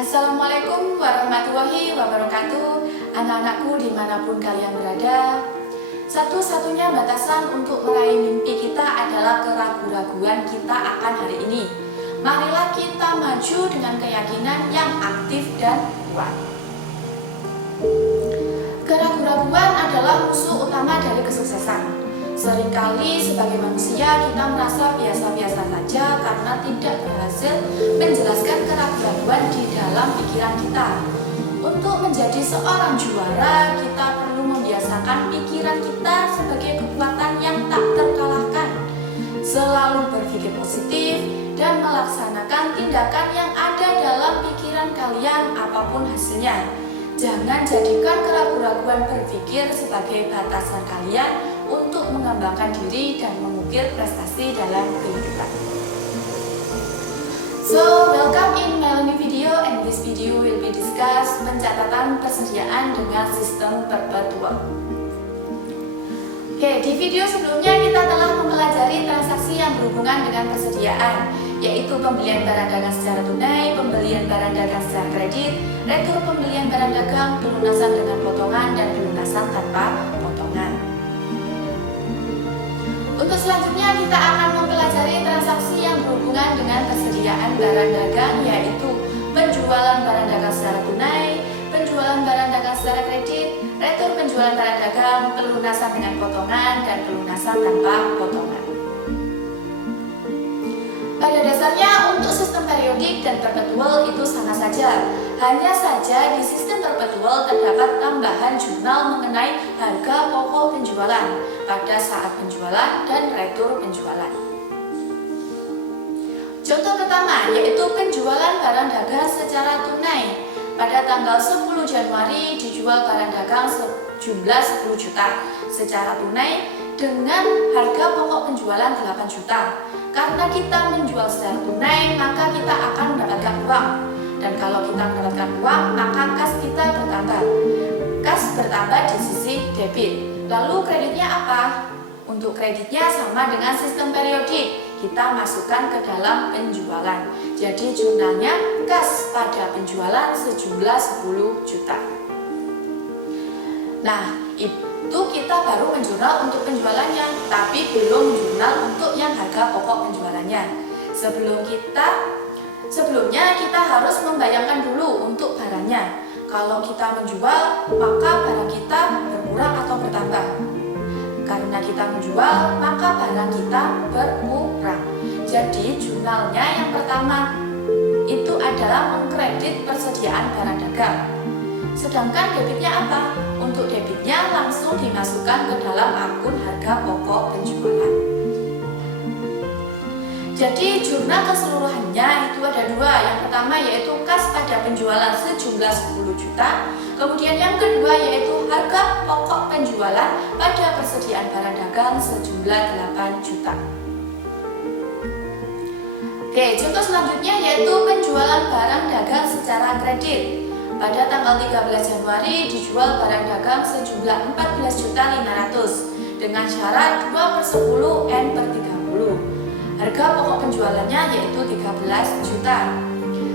Assalamualaikum warahmatullahi wabarakatuh. Anak-anakku dimanapun kalian berada, satu-satunya batasan untuk meraih mimpi kita adalah keraguan-raguan kita akan hari ini. Marilah kita maju dengan keyakinan yang aktif dan kuat. Keraguan-raguan adalah musuh utama dari kesuksesan. Seringkali sebagai manusia kita merasa biasa-biasa saja karena tidak berhasil menjelaskan keraguan-raguan di dalam pikiran kita. Untuk menjadi seorang juara, kita perlu membiasakan pikiran kita sebagai kekuatan yang tak terkalahkan. Selalu berpikir positif dan melaksanakan tindakan yang ada dalam pikiran kalian apapun hasilnya. Jangan jadikan keraguan-raguan berpikir sebagai batasan kalian untuk mengembangkan diri dan mengukir prestasi dalam kehidupan. So, welcome in my learning video, and this video will be discuss pencatatan persediaan dengan sistem perpetual. Oke, di video sebelumnya kita telah mempelajari transaksi yang berhubungan dengan persediaan, yaitu pembelian barang dagang secara tunai, pembelian barang dagang secara kredit, retur pembelian barang dagang, pelunasan dengan potongan, dan pelunasan tanpa potongan. Untuk selanjutnya kita akan mempelajari transaksi yang berhubungan dengan persediaan barang dagang, yaitu penjualan barang dagang secara tunai, penjualan barang dagang secara kredit, retur penjualan barang dagang, pelunasan dengan potongan, dan pelunasan tanpa potongan. Pada dasarnya untuk sistem periodik dan perpetual itu sama saja. Hanya saja di sistem perpetual terdapat tambahan jurnal mengenai harga pokok penjualan pada saat penjualan dan retur penjualan. Contoh pertama yaitu penjualan barang dagang secara tunai. Pada tanggal 10 Januari dijual barang dagang sejumlah 10 juta secara tunai dengan harga pokok penjualan 8 juta. Karena kita menjual secara tunai, maka kita akan mendapatkan uang. Dan kalau kita mendapatkan uang, maka kas kita bertambah. Kas bertambah di sisi debit. Lalu kreditnya apa? Untuk kreditnya sama dengan sistem periodik. Kita masukkan ke dalam penjualan. Jadi jurnalnya kas pada penjualan sejumlah 10 juta. Nah, itu kita baru menjurnal untuk penjualannya, tapi belum menjurnal untuk yang harga pokok penjualannya. Sebelumnya kita harus membayangkan dulu untuk barangnya. Kalau kita menjual, maka barang kita berkurang atau bertambah. Karena kita menjual, maka barang kita berkurang. Jadi jurnalnya yang pertama itu adalah mengkredit persediaan barang dagang. Sedangkan debitnya apa? Untuk debitnya langsung dimasukkan ke dalam akun harga pokok penjualan. Jadi jurnal keseluruhannya itu ada dua. Yang pertama yaitu kas pada penjualan sejumlah 10 juta. Kemudian yang kedua yaitu harga pokok penjualan pada persediaan barang dagang sejumlah 8 juta. Oke, contoh selanjutnya yaitu penjualan barang dagang secara kredit. Pada tanggal 13 Januari dijual barang dagang sejumlah 14.500.000 dengan syarat 2/10 N/30. Harga pokok penjualannya yaitu 13 juta.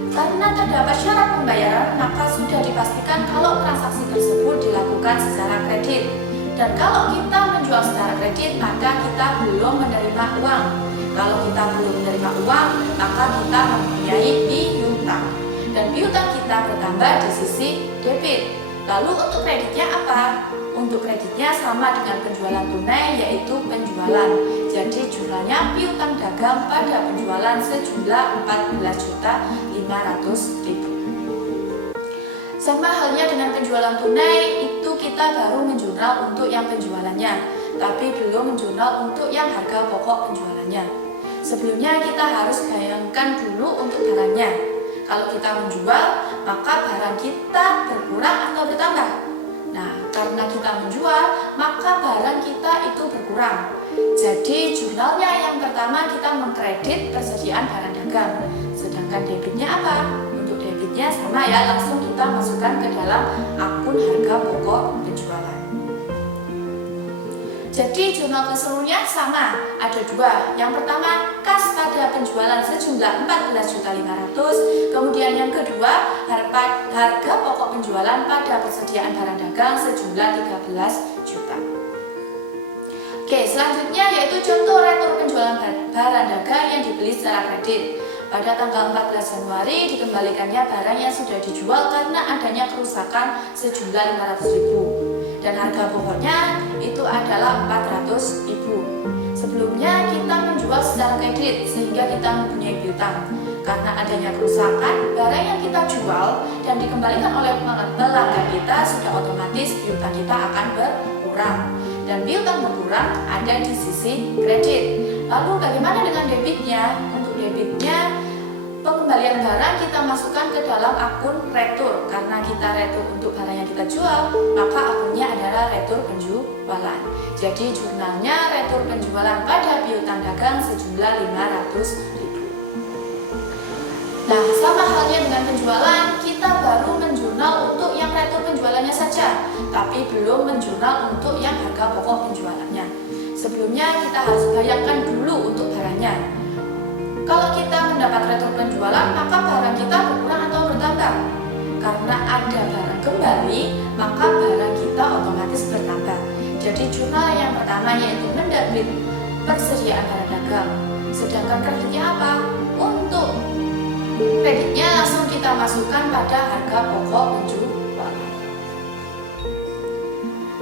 Karena terdapat syarat pembayaran, maka sudah dipastikan kalau transaksi tersebut dilakukan secara kredit. Dan kalau kita menjual secara kredit, maka kita belum menerima uang. Kalau kita belum menerima uang, maka kita mempunyai piutang. Dan piutang kita bertambah di sisi debit. Lalu untuk kreditnya apa? Untuk kreditnya sama dengan penjualan tunai, yaitu penjualan. Jadi jumlahnya piutang dagang pada penjualan sejumlah 14.500.000. Sama halnya dengan penjualan tunai, itu kita baru menjurnal untuk yang penjualannya, tapi belum menjurnal untuk yang harga pokok penjualannya. Sebelumnya kita harus bayangkan dulu untuk barangnya. Kalau kita menjual, maka barang kita berkurang atau bertambah. Nah, karena kita menjual, maka barang kita itu berkurang. Jadi jurnalnya yang pertama kita mengkredit persediaan barang dagang. Sedangkan debitnya apa? Untuk debitnya sama ya, langsung kita masukkan ke dalam akun harga pokok penjualan. Jadi jurnal keseluruhannya sama, ada dua. Yang pertama kas pada penjualan sejumlah 14.500.000, kemudian yang kedua harga pokok penjualan pada persediaan barang dagang sejumlah 13 juta. Oke, selanjutnya yaitu contoh retur penjualan barang dagang yang dibeli secara kredit. Pada tanggal 14 Januari dikembalikannya barang yang sudah dijual karena adanya kerusakan sejumlah 500.000 dan harga pokoknya itu adalah 400.000. Sebelumnya kita menjual secara kredit sehingga kita mempunyai piutang. Karena adanya kerusakan, barang yang kita jual dan dikembalikan oleh pelanggan kita sudah otomatis piutang kita akan berkurang. Dan piutang berkurang ada di sisi kredit. Lalu bagaimana dengan debitnya? Untuk debitnya, pengembalian barang kita masukkan ke dalam akun retur. Karena kita retur untuk barang yang kita jual, maka akunnya adalah retur penjualan. Jadi jurnalnya retur penjualan pada piutang dagang sejumlah 500.000. Nah, sama halnya dengan penjualan, kita baru menjurnal untuk yang retur penjualannya saja, tapi belum menjurnal untuk yang harga pokok penjualannya. Sebelumnya kita harus bayarkan dulu untuk barangnya. Kalau kita mendapat retur penjualan, maka barang kita berkurang atau bertambah. Karena ada barang kembali, maka barang kita otomatis bertambah. Jadi jurnal yang pertama yaitu mendebit persediaan barang dagang. Sedangkan kreditnya apa? Untuk kreditnya langsung kita masukkan pada harga pokok penjualan.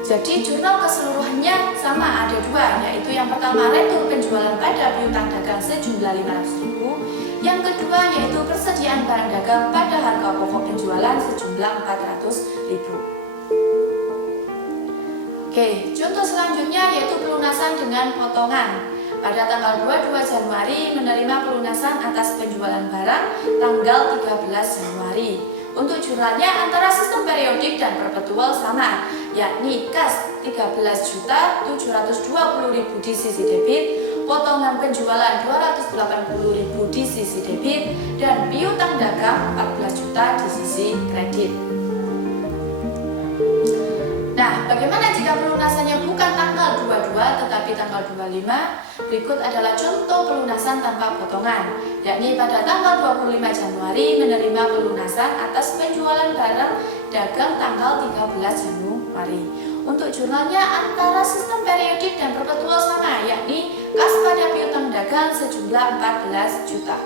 Jadi jurnal keseluruhannya sama, ada dua, yaitu yang pertama retur penjualan pada piutang dagang sejumlah 500.000, yang kedua yaitu persediaan barang dagang pada harga pokok penjualan sejumlah 400.000. Oke, contoh selanjutnya yaitu pelunasan dengan potongan. Pada tanggal 22 Januari menerima pelunasan atas penjualan barang tanggal 13 Januari. Untuk jurnalnya antara sistem periodik dan perpetual sama, yakni kas 13.720.000 di sisi debit, potongan penjualan 280.000 di sisi debit, dan piutang dagang 14 juta di sisi kredit. Nah, bagaimana jika pelunasannya bukan tanggal 22 tetapi tanggal 25? Berikut adalah contoh pelunasan tanpa potongan, yakni pada tanggal 25 Januari menerima pelunasan atas penjualan barang dagang tanggal 13 Januari. Untuk jurnalnya antara sistem periodik dan perpetual sama, yakni kas pada piutang dagang sejumlah 14 juta.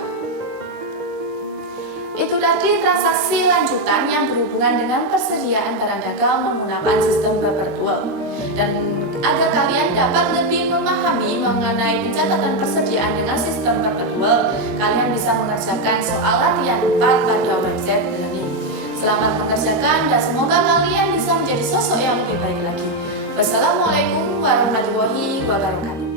Itu tadi transaksi lanjutan yang berhubungan dengan persediaan barang dagang menggunakan sistem perpetual. Dan agar kalian dapat lebih memahami mengenai pencatatan persediaan dengan sistem perpetual, kalian bisa mengerjakan soal latihan 4 pada website Learning. Selamat mengerjakan dan semoga kalian bisa menjadi sosok yang lebih baik lagi. Wassalamualaikum warahmatullahi wabarakatuh.